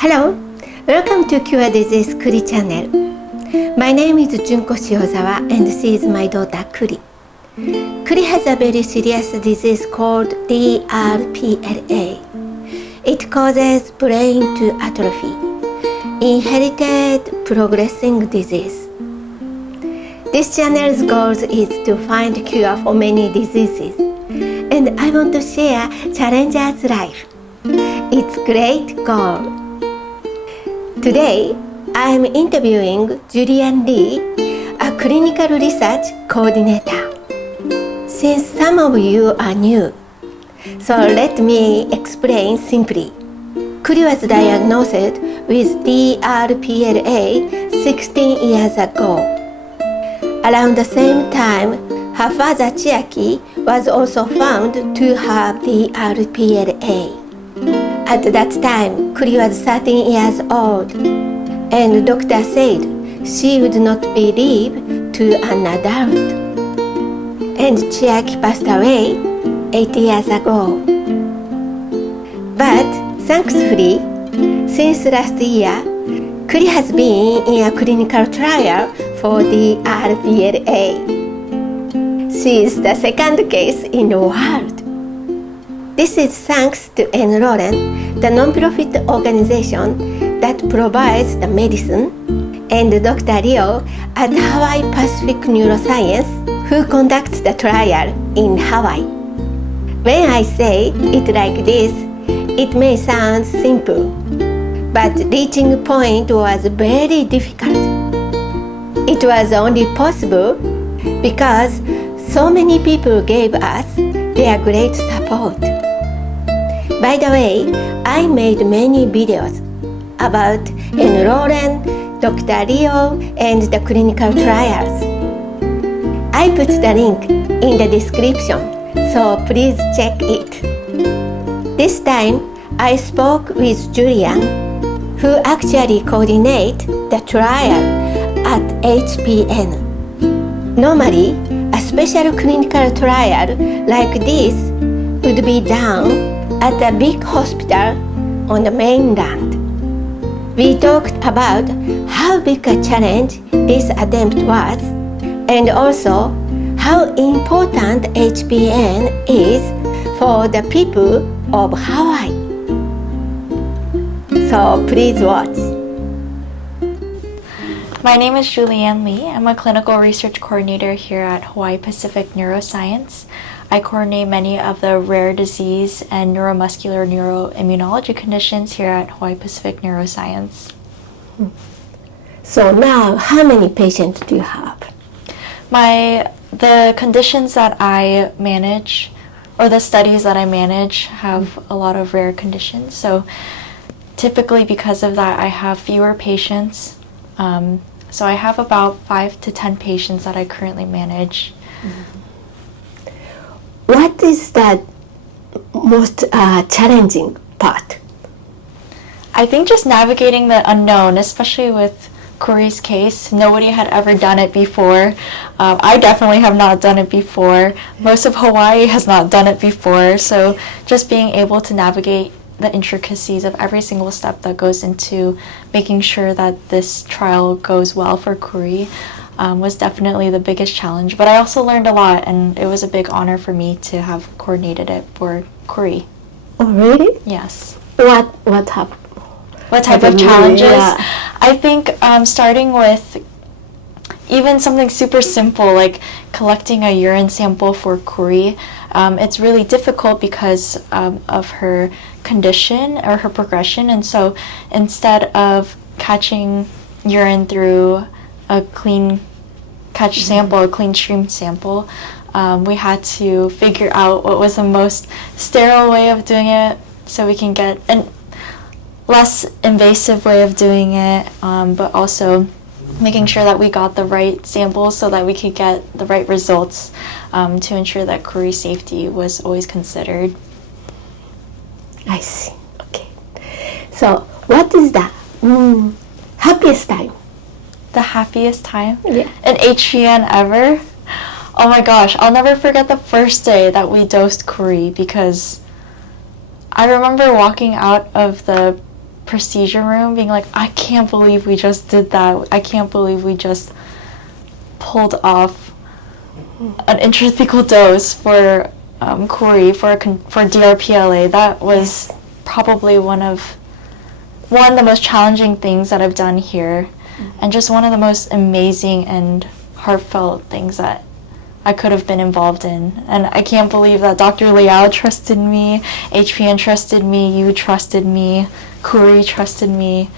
Hello, welcome to Cure Disease Kuri channel. My name is Junko Shiozawa and she is my daughter Kuri. Kuri has a very serious disease called DRPLA. It causes brain to atrophy, inherited progressing disease. This channel's goal is to find a cure for many diseases, and I want to share challengers' life. It's a great goal. Today, I am interviewing Julianne Lee, a clinical research coordinator. Since some of you are new, so let me explain simply. Kuri was diagnosed with DRPLA 16 years ago. Around the same time, her father Chiaki was also found to have DRPLA. At that time, Kuri was 13 years old, and doctor said she would not be lived to an adult. And Chiaki passed away 8 years ago. But thankfully, since last year, Kuri has been in a clinical trial for DRPLA. She is the second case in the world. This is thanks to n-Lorem, the non-profit organization that provides the medicine, and Dr. Liow at Hawaii Pacific Neuroscience, who conducts the trial in Hawaii. When I say it like this, it may sound simple, but reaching a point was very difficult. It was only possible because so many people gave us their great support. By the way, I made many videos about n-Lorem, Dr. Liow, and the clinical trials. I put the link in the description, so please check it. This time, I spoke with Julianne, who actually coordinates the trial at HPN. Normally, a special clinical trial like this would be done at a big hospital on the mainland. We talked about how big a challenge this attempt was, and also how important HPN is for the people of Hawaii. So please watch. My name is Julianne Lee. I'm a clinical research coordinator here at Hawaii Pacific Neuroscience. I coordinate many of the rare disease and neuromuscular neuroimmunology conditions here at Hawaii Pacific Neuroscience. So now, how many patients do you have? The conditions that I manage, or the studies that I manage, have a lot of rare conditions. So typically because of that, I have fewer patients. So I have about 5 to 10 patients that I currently manage. What is the most challenging part? I think just navigating the unknown, especially with Kuri's case. Nobody had ever done it before. I definitely have not done it before. Most of Hawaii has not done it before. So just being able to navigate the intricacies of every single step that goes into making sure that this trial goes well for Kuri was definitely the biggest challenge. But I also learned a lot, and it was a big honor for me to have coordinated it for Kuri. Oh, really? Yes. What type of challenges? Yeah. I think starting with even something super simple like collecting a urine sample for Kuri. It's really difficult because of her condition or her progression, and so instead of catching urine through a clean catch sample, a clean stream sample, we had to figure out what was the most sterile way of doing it so we can get a less invasive way of doing it, but also making sure that we got the right samples so that we could get the right results to ensure that Kuri's safety was always considered. I see. Okay. So what is the happiest time? The happiest time? Yeah. In HPN ever? Oh my gosh, I'll never forget the first day that we dosed Kuri because I remember walking out of the procedure room being like, I can't believe we just did that. I can't believe we just pulled off an intrathecal dose for Kuri for DRPLA. That was probably one of the most challenging things that I've done here, and just one of the most amazing and heartfelt things that I could have been involved in. And I can't believe that Dr. Liow trusted me, HPN trusted me, you trusted me, Kuri trusted me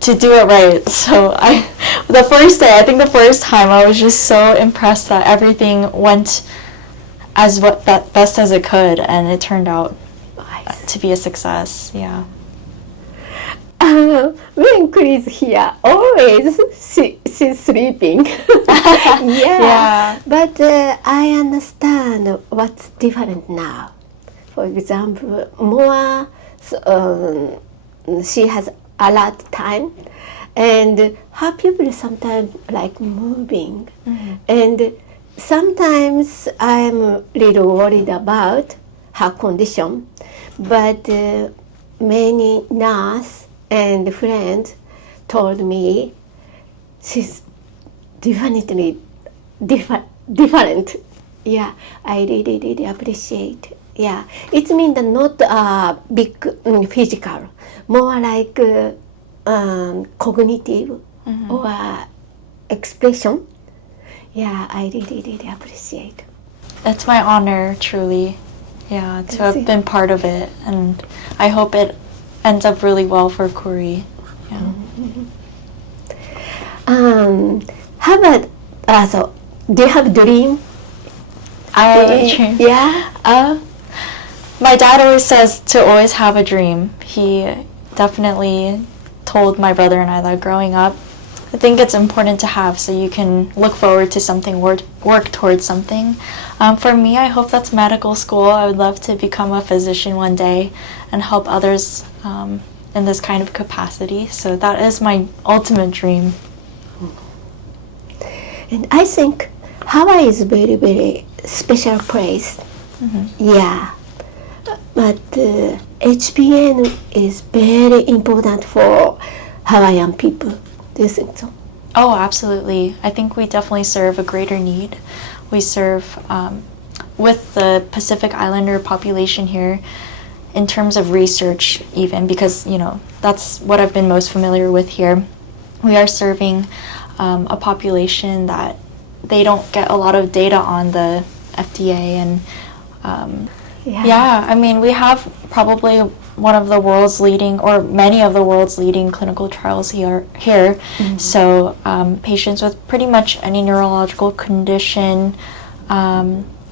to do it right. So I think the first time I was just so impressed that everything went as best as it could, and it turned out to be a success. Yeah. When Kuri is here, always she's sleeping. Yeah. But I understand what's different now. For example, more she has a lot of time, and her people sometimes like moving, and sometimes I'm a little worried about her condition, but many nurses and friends told me she's definitely different. Yeah, I really appreciate. Yeah, it means not big physical, more like cognitive or expression. Yeah, I really appreciate. It's my honor, truly, yeah, to have been part of it, and I hope it ends up really well for Kuri. Yeah. How about so? Do you have a dream? Dream. Yeah. My dad always says to always have a dream. He definitely told my brother and I that growing up, I think it's important to have so you can look forward to something, work towards something. For me, I hope that's medical school. I would love to become a physician one day and help others in this kind of capacity. So that is my ultimate dream. And I think Hawaii is a very, very special place. Yeah. But HPN is very important for Hawaiian people. Do you think so? Oh, absolutely. I think we definitely serve a greater need. We serve, with the Pacific Islander population here, in terms of research even, because, that's what I've been most familiar with here. We are serving a population that they don't get a lot of data on the FDA, and I mean, we have probably one of the world's leading, or many of the world's leading clinical trials here. So patients with pretty much any neurological condition,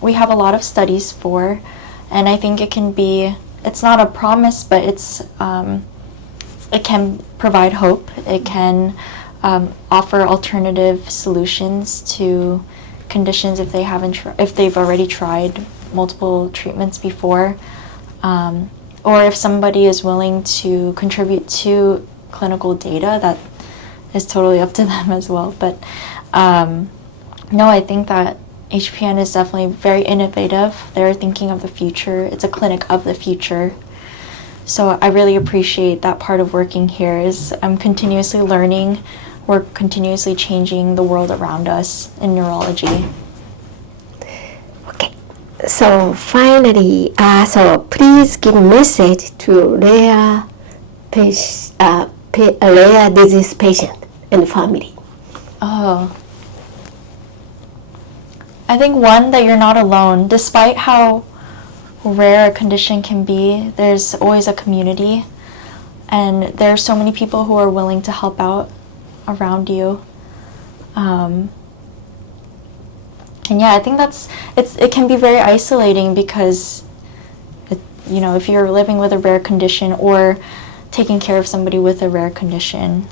we have a lot of studies for, and I think it's not a promise, but it can provide hope. It can offer alternative solutions to conditions if they've already tried multiple treatments before, or if somebody is willing to contribute to clinical data, that is totally up to them as well. But no, I think that HPN is definitely very innovative. They're thinking of the future. It's a clinic of the future. So I really appreciate that part of working here. Is I'm continuously learning. We're continuously changing the world around us in neurology. Okay, so finally, so please give a message to rare disease patient and family. Oh, I think one, that you're not alone. Despite how rare a condition can be, there's always a community, and there are so many people who are willing to help out around you. And yeah, I think it can be very isolating, because if you're living with a rare condition or taking care of somebody with a rare condition,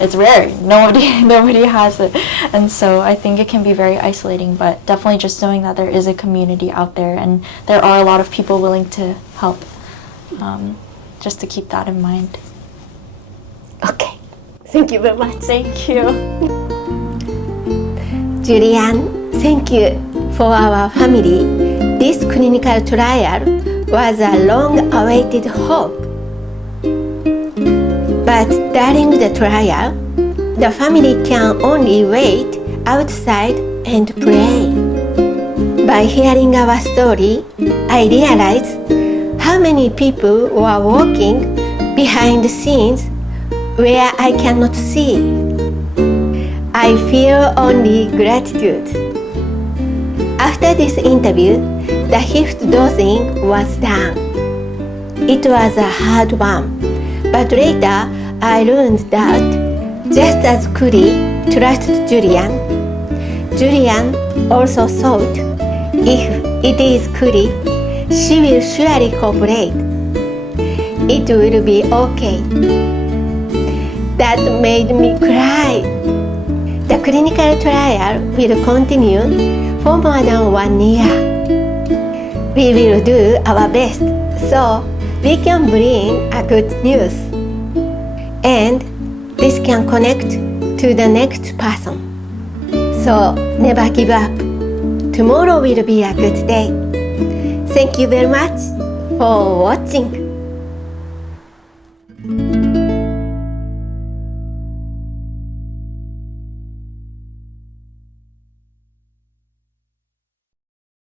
it's rare. Nobody has it. And so I think it can be very isolating, but definitely just knowing that there is a community out there, and there are a lot of people willing to help, just to keep that in mind. Okay, thank you very much. Thank you. Julianne, thank you for our family. This clinical trial was a long-awaited hope. During the trial, the family can only wait outside and pray. By hearing our story, I realized how many people were walking behind the scenes where I cannot see. I feel only gratitude. After this interview, the fifth dosing was done. It was a hard one, but later I learned that just as Kuri trusted Julianne, Julianne also thought if it is Kuri, she will surely cooperate. It will be okay. That made me cry. The clinical trial will continue for more than 1 year. We will do our best so we can bring a good news. And this can connect to the next person. So never give up. Tomorrow will be a good day. Thank you very much for watching.